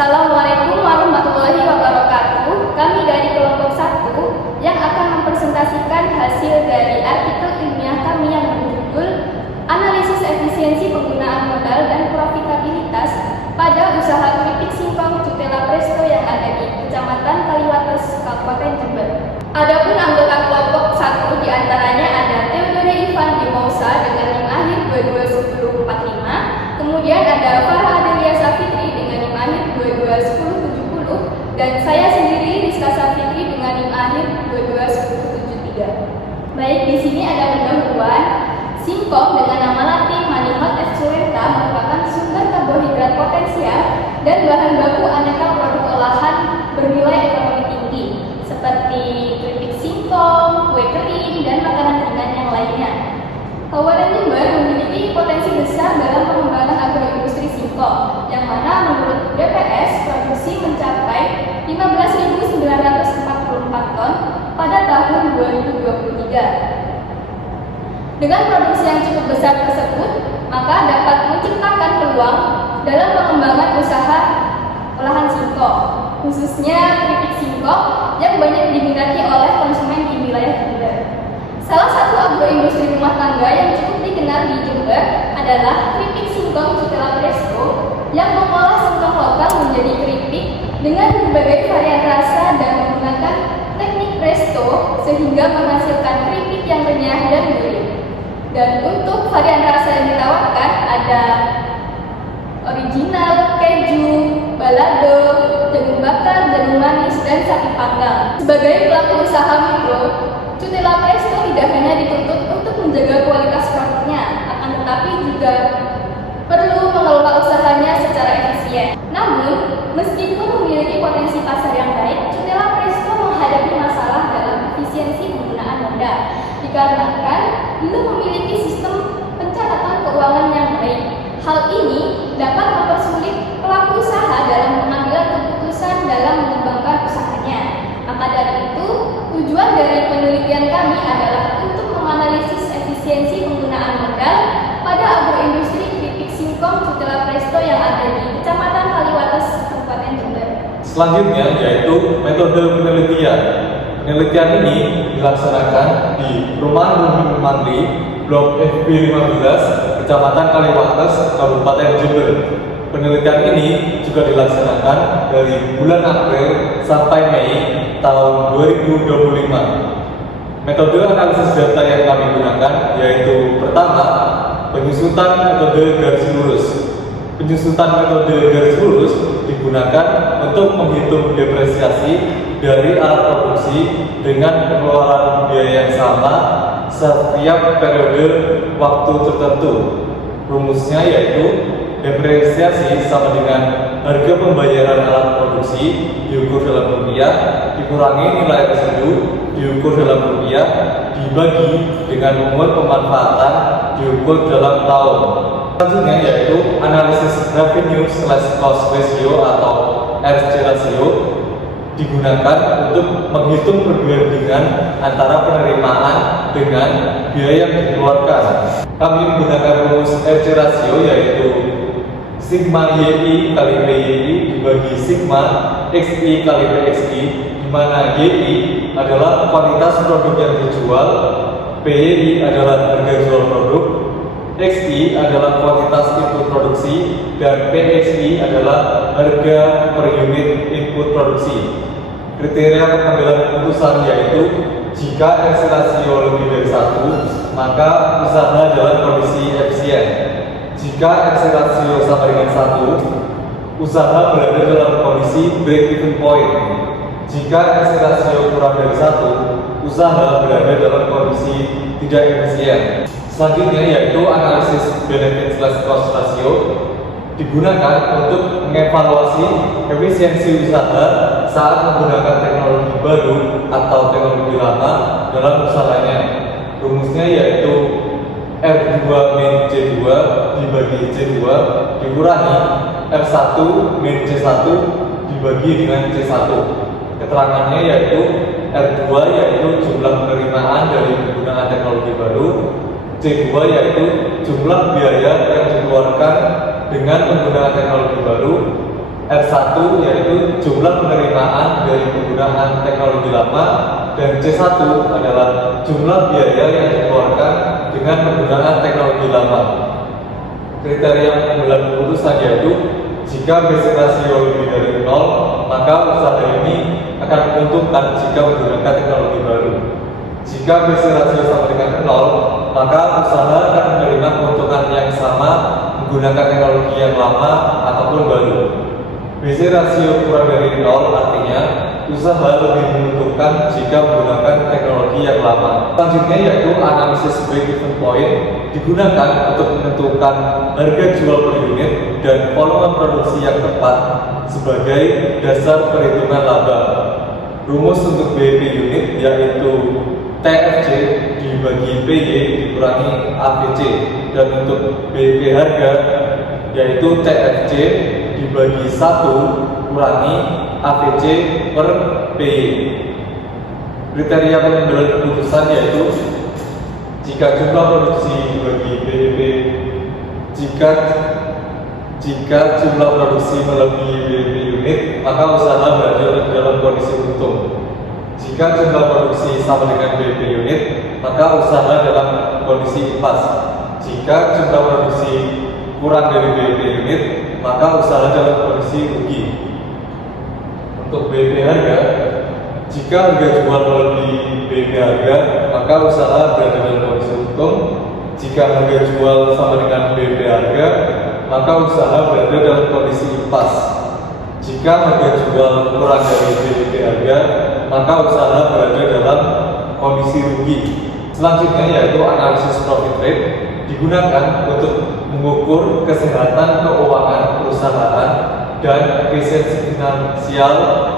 Assalamualaikum warahmatullahi wabarakatuh. Kami dari kelompok 1 yang akan mempresentasikan hasil dari artikel ilmiah kami yang berjudul Analisis Efisiensi Penggunaan Modal dan Profitabilitas pada Usaha Keripik Singkong Cutela Presto yang ada di Kecamatan Kaliwates, Kabupaten Jember. Adapun anggota kelompok 1 diantaranya ada Theodore Ivan Dimousa dengan NIM akhir 221045, kemudian ada Farah Adelia Safitri dengan NIM akhir 221070, dan saya sendiri Rizka Safitri dengan NIM akhir 221073. Baik, di sini ada pendahuluan. Singkong dengan nama latin Manihot esculenta merupakan sumber karbohidrat potensial dan bahan baku aneka produk olahan bernilai ekonomi tinggi seperti keripik singkong, kue kering, dan makanan ringan yang lainnya. Kabupaten Jember memiliki potensi besar dalam pengembangan agroindustri singkong, yang mana menurut BPS produksi mencapai 15.944 ton pada tahun 2023. Dengan produksi yang cukup besar tersebut, maka dapat menciptakan peluang dalam pengembangan usaha olahan singkong, khususnya keripik singkong yang banyak diminati oleh konsumen di wilayah Jember. Salah satu agroindustri rumah tangga yang cukup dikenal di Jember adalah keripik singkong Cutela Presto yang mengolah singkong lokal menjadi keripik dengan berbagai varian rasa dan menggunakan teknik presto sehingga menghasilkan keripik yang renyah dan gurih. Dan untuk varian rasa yang ditawarkan ada original, keju, balado, jagung bakar, jagung manis, dan sapi panggang. Sebagai pelaku usaha mikro, Cutela Presto tidak hanya dituntut untuk menjaga kualitas produknya, akan tetapi juga perlu mengelola usahanya secara efisien. Namun, meskipun memiliki potensi pasar yang baik, Cutela Presto menghadapi masalah dalam efisiensi penggunaan modal, dikarenakan belum memiliki sistem pencatatan keuangan yang baik. Hal ini dapat mempersulit pelaku usaha dalam pengambilan keputusan dalam mengembangkan usahanya. Maka dari itu, tujuan dari penelitian kami adalah untuk menganalisis efisiensi penggunaan modal pada agroindustri keripik singkong Cutela Presto yang ada di Kecamatan Kaliwates, Kabupaten Jember. Selanjutnya yaitu metode penelitian. Penelitian ini dilaksanakan di Perumahan Bumi Mantri, Blok FB15, Kecamatan Kaliwates, Kabupaten Jember. Penelitian ini juga dilaksanakan dari bulan April sampai Mei tahun 2025. Metode analisis data yang kami gunakan yaitu pertama, penyusutan metode garis lurus. Penyusutan metode garis lurus digunakan untuk menghitung depresiasi dari alat produksi dengan pengeluaran biaya yang sama setiap periode waktu tertentu. Rumusnya yaitu depresiasi sama dengan harga pembayaran alat produksi diukur dalam rupiah dikurangi nilai residu diukur dalam rupiah dibagi dengan umur pemanfaatan diukur dalam tahun. Selanjutnya yaitu analisis revenue/cost ratio atau RC ratio digunakan untuk menghitung perbandingan antara penerimaan dengan biaya yang dikeluarkan. Kami menggunakan rumus RC ratio yaitu sigma YI kali PYI dibagi sigma XI kali PXI, di mana YI adalah kuantitas produk yang dijual, PYI adalah harga jual produk, XI adalah kuantitas input produksi, dan PXI adalah harga per unit input produksi. Kriteria pengambilan keputusan yaitu jika RC rasio lebih dari 1, maka usaha dalam kondisi efisien. Jika RC rasio sama dengan 1, usaha berada dalam kondisi break-even point. Jika RC rasio kurang dari 1, usaha berada dalam kondisi tidak efisien. Selanjutnya yaitu analisis benefit/cost ratio digunakan untuk mengevaluasi efisiensi usaha saat menggunakan teknologi baru atau teknologi lama dalam usahanya. Rumusnya yaitu R2 min C2 dibagi C2 dikurangi R1 min C1 dibagi dengan C1. Keterangannya yaitu R2 yaitu jumlah penerimaan dari penggunaan teknologi baru, C2 yaitu jumlah biaya yang dikeluarkan dengan penggunaan teknologi baru, R1 yaitu jumlah penerimaan dari penggunaan teknologi lama, dan C1 adalah jumlah biaya yang dikeluarkan dengan penggunaan teknologi lama. Kriteria pengambilan keputusan yaitu jika base rasio lebih dari 0, maka usaha ini akan menguntungkan jika menggunakan teknologi baru. Jika base rasio sama dengan 0, maka usaha akan menerima keuntungan yang sama menggunakan teknologi yang lama ataupun baru. Base rasio kurang dari 0 artinya usaha lebih menguntungkan jika menggunakan teknologi yang lama. Selanjutnya yaitu analisis break-even point digunakan untuk menentukan harga jual per unit dan volume produksi yang tepat sebagai dasar perhitungan laba. Rumus untuk BEP unit yaitu TFC dibagi PY dikurangi AVC, dan untuk BEP harga yaitu TFC dibagi 1 kurangi AVC per PY. Kriteria pengambilan keputusan yaitu jika jumlah produksi dibagi BEP, jika jumlah produksi melebihi BEP unit, maka usaha berada dalam kondisi untung. Jika jumlah produksi sama dengan BEP unit, maka usaha dalam kondisi impas. Jika jumlah produksi kurang dari BEP unit, maka usaha dalam kondisi rugi. Untuk BEP harga, jika harga jual melebihi BEP harga, maka usaha berada dalam kondisi untung. Jika harga jual sama dengan BEP harga, maka usaha berada dalam kondisi impas. Jika harga jual kurang dari BEP harga, maka usaha berada dalam kondisi rugi. Selanjutnya yaitu analisis profit rate digunakan untuk mengukur kesehatan keuangan perusahaan dan efisiensi finansial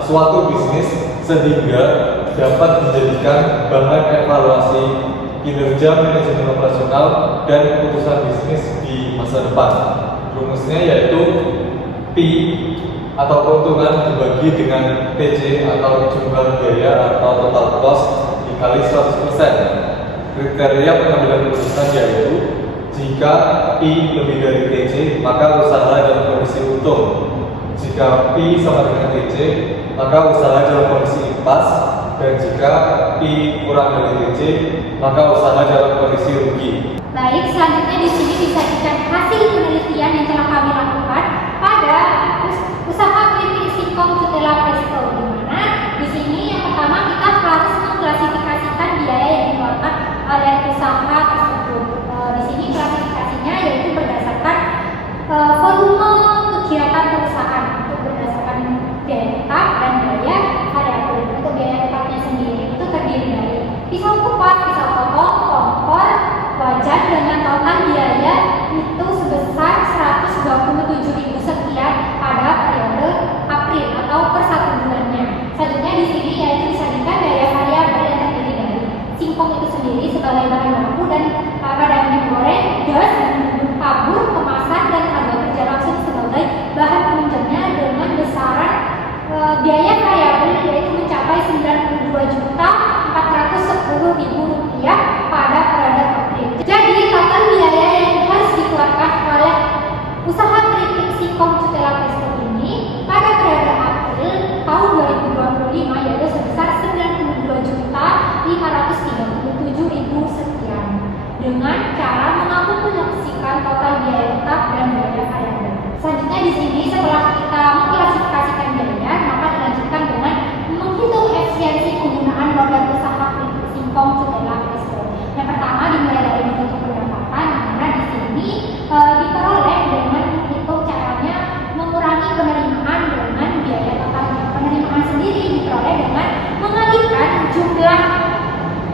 suatu bisnis sehingga dapat dijadikan bahan evaluasi kinerja manajemen operasional dan keputusan bisnis di masa depan. Rumusnya yaitu P atau keuntungan dibagi dengan TC atau jumlah biaya atau total cost dikali 100%. Kriteria pengambilan keputusan yaitu jika P lebih dari TC, maka usaha dalam kondisi untung. Jika P sama dengan TC, maka usaha dalam kondisi impas, dan jika P kurang dari TC, maka usaha dalam kondisi rugi. Baik, selanjutnya di sini disajikan hasil penelitian yang telah kami lakukan pada usaha Keripik Singkong Cutela Presto, di mana di sini yang pertama kita harus mengklasifikasikan biaya yang dikeluarkan oleh usaha tersebut. Di sini klasifikasinya yaitu berdasarkan volume kegiatan perusahaan, untuk berdasarkan biaya tetap dan biaya variabel. Untuk biaya tetapnya sendiri itu terdiri dari pisau kupas, pisau potong, kompor, wajan dengan total biaya itu sebesar 127.000 sekian pada periode April atau per 1 bulannya. Selanjutnya di sini yaitu disajikan biaya variabel yang terdiri dari singkong itu sendiri sebagai bahan baku dan pada minyak goreng, gas, kabur, kemasan dan harga kerja langsung sebagai bahan penunjangnya dengan besaran biaya variabel yaitu mencapai Rp92.410.000 pada periode April. Jadi total biaya yang harus dikeluarkan oleh usaha Keripik Singkong Cutela Presto ini pada periode April tahun 2025 yaitu sebesar Rp92.537.000 sekian, dengan cara mengakumulasikan total biaya tetap dan biaya variabel. Selanjutnya di sini setelah kita mengklasifikasikan biaya, maka dilanjutkan dengan menghitung efisiensi penggunaan modal usaha Keripik Singkong Cutela Presto. Yang pertama dimulai dari menghitung pendapatan, dimana di sini diperoleh dengan menghitung caranya mengurangi penerimaan dengan biaya totalnya. Penerimaan sendiri diperoleh dengan mengalihkan jumlah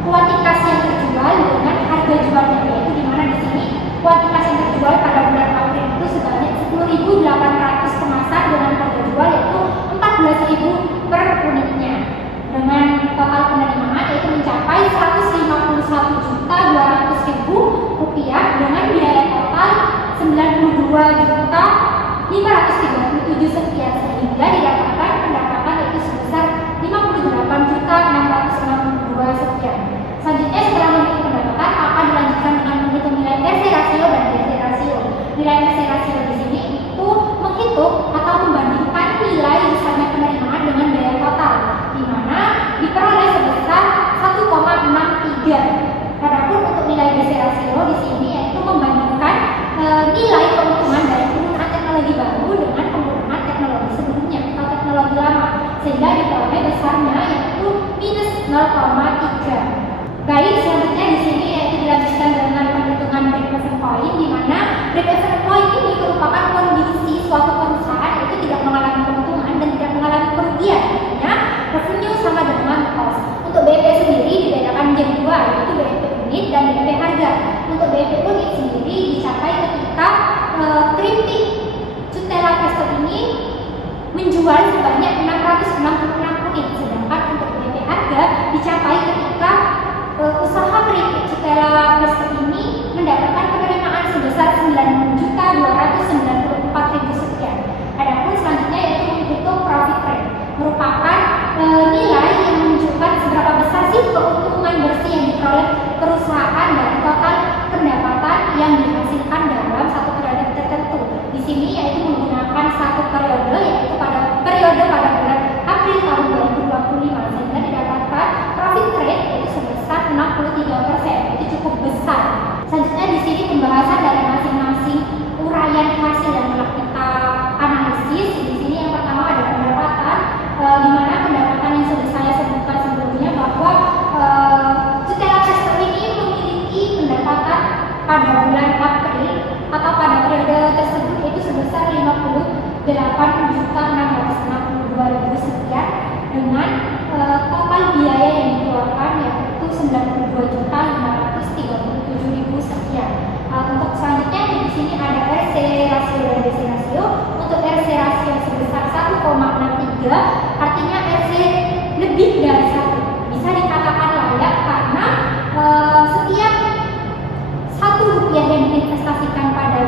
kuantitas yang terjual dengan harga jualnya, yaitu di mana di sini kuantitas yang terjual pada bulan April itu sebanyak 10.800 kemasan dengan harga jual yaitu 14.000 per unitnya, dengan total penerimaan yaitu mencapai Rp51.200.000 dengan biaya total Rp92.537 sekian, sehingga didapatkan pendapatan yaitu sebesar Rp58.662 sekian. Selanjutnya setelah menghitung pendapatan akan dilanjutkan dengan menghitung nilai TC rasio dan DC rasio. Nilai TC rasio di sini itu menghitung atau membandingkan sehingga diperoleh besarnya yaitu minus 0,3. Baik, selanjutnya di sini yaitu dilanjutkan dengan perhitungan break-even point, di mana break-even point ini merupakan kondisi suatu perusahaan itu tidak mengalami keuntungan dan tidak mengalami kerugian, artinya revenue sama dengan cost. Untuk BEP sendiri dibedakan menjadi dua, yaitu BEP unit dan BEP harga. Untuk BEP unit sendiri dicapai ketika keripik Cutela Presto ini menjual sebanyak 666 unit, sedangkan untuk BEP harga dicapai ketika usaha keripik Cutela Presto ini mendapatkan penerimaan sebesar 9.294.000 sekian. Adapun selanjutnya yaitu menghitung profit rate, merupakan nilai yang menunjukkan seberapa besar sih keuntungan bersih yang diperoleh perusahaan dari total pendapatan yang dihasilkan dalam satu periode tertentu. Di sini yaitu menggunakan satu periode, yaitu pada bulan April tahun 2025, sehingga didapatkan profit rate yaitu sebesar 63%. Itu cukup besar. Selanjutnya di sini pembahasan dari masing-masing uraian hasil yang telah kita analisis. Di sini yang pertama ada pendapatan, di mana pendapatan yang sudah saya sebutkan sebelumnya bahwa Cutela Presto ini memiliki pendapatan pada bulan April atau pada periode tersebut itu sebesar 58.662.000 sekian, dengan total biaya yang dikeluarkan yaitu 92.537.000 sekian. Untuk selanjutnya di sini ada RC rasio dan DC rasio. Untuk RC rasio sebesar 1,63, artinya RC lebih dari 1. Bisa dikatakan layak karena setiap Rp1 yang diinvestasikan pada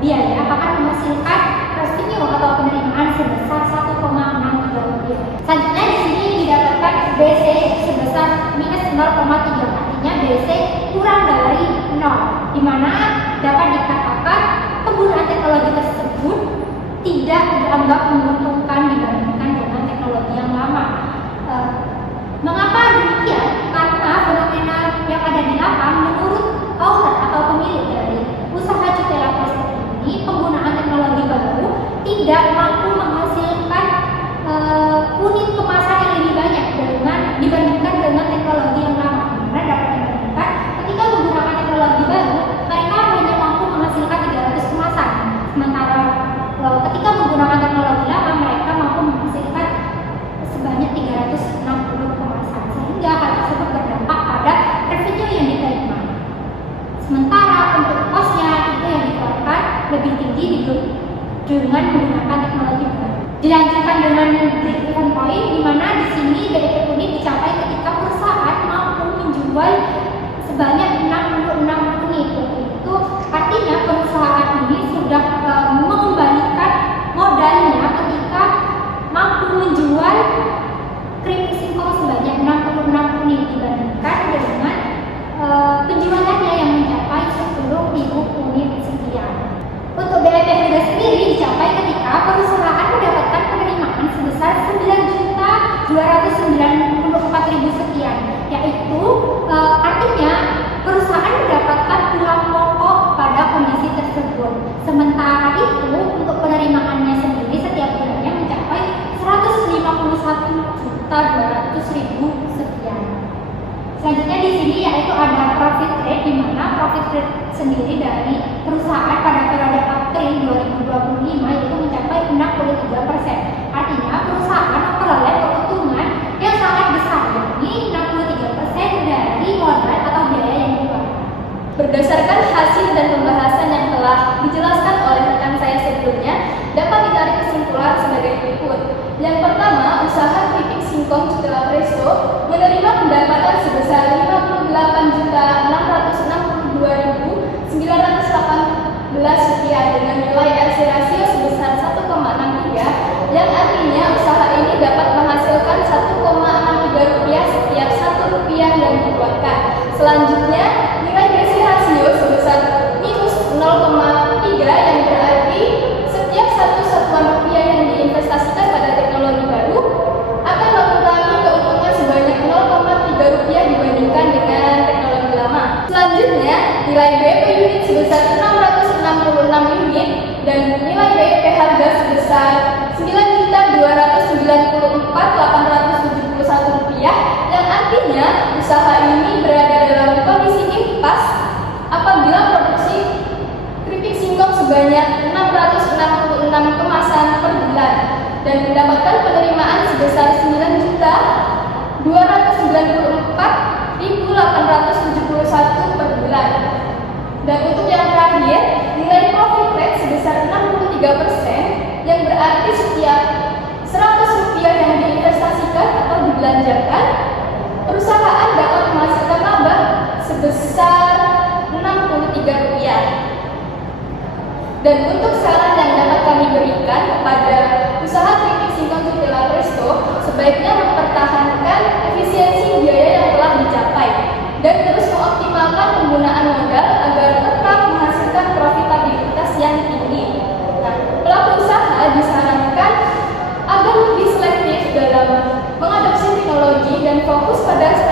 biaya akan menghasilkan revenue atau penerimaan sebesar Rp1,63. Selanjutnya di sini didapatkan BC sebesar minus 0,3, artinya BC kurang dari 0, di mana dapat dikatakan penggunaan teknologi tersebut tidak dianggap menguntungkan dibandingkan dengan teknologi yang lama. Mengapa demikian? Karena fenomena yang ada di lapangan menurut owner atau pemilik dari usaha Cutela Presto ini, penggunaan teknologi baru tidak mampu menghasilkan unit kemasan yang lebih banyak dibandingkan dengan teknologi yang lama. Karena dapat dibandingkan ketika menggunakan teknologi baru, mereka hanya mampu menghasilkan 300 kemasan, sementara ketika menggunakan teknologi lama mereka mampu menghasilkan sebanyak 360 kemasan, sehingga hal tersebut berdampak pada revenue yang diterima. Sementara untuk cost-nya itu yang dikeluarkan lebih tinggi dengan menggunakan teknologi baru. Dilanjutkan dengan break-even point, di mana di sini BEP unit dicapai ketika perusahaan mampu menjual sebanyak 66 unit. Itu artinya perusahaan ini sudah mengembalikan modalnya ketika mampu menjual keripik singkong sebanyak 66 unit dibandingkan dengan penjualannya yang mencapai 10.000 unit sekian. Untuk BEP harga sendiri dicapai ketika perusahaan mendapatkan penerimaan sebesar 9.294.000 sekian, yaitu artinya perusahaan mendapatkan uang pokok pada kondisi tersebut. Sementara itu untuk penerimaannya sendiri setiap bulannya mencapai 151.200.000 sekian. Selanjutnya di sini yaitu ada profit rate, di mana profit rate sendiri dari perusahaan pada periode April 2025 itu mencapai 63%. Artinya perusahaan memperoleh keuntungan yang sangat besar, yakni 63% dari modal atau biaya yang dikeluarkan. Berdasarkan hasil dan pembahasan yang telah dijelaskan oleh rekan saya sebelumnya, dapat ditarik kesimpulan sebagai berikut. Yang pertama, usaha keripik singkong Cutela Presto menerima pendapatan sebesar 58.662.918 rupiah dengan nilai RC rasio sebesar 1,63, yang artinya usaha ini dapat menghasilkan 1,63 rupiah setiap 1 rupiah yang dikeluarkan. Selanjutnya, nilai BC rasio sebesar minus 0,3, yang berarti setiap 1 satuan rupiah yang diinvestasikan pada teknologi baru akan mengurangi keuntungan sebanyak 0,3 rupiah dibandingkan dengan teknologi lama. Selanjutnya, nilai BEP unit sebesar 666 unit dan nilai BEP harga sebesar 9.294.000 dan mendapatkan penerimaan sebesar 9.294.871 per bulan. Dan untuk yang terakhir, nilai profit rate sebesar 63%, yang berarti setiap 100 rupiah yang diinvestasikan atau dibelanjakan, perusahaan dapat menghasilkan laba sebesar 63 rupiah. Dan untuk saran yang dapat kami berikan kepada usaha keripik singkong Cutela Presto, sebaiknya mempertahankan efisiensi biaya yang telah dicapai dan terus mengoptimalkan penggunaan modal agar tetap menghasilkan profitabilitas yang tinggi. Nah, pelaku usaha disarankan agar lebih selektif dalam mengadopsi teknologi dan fokus pada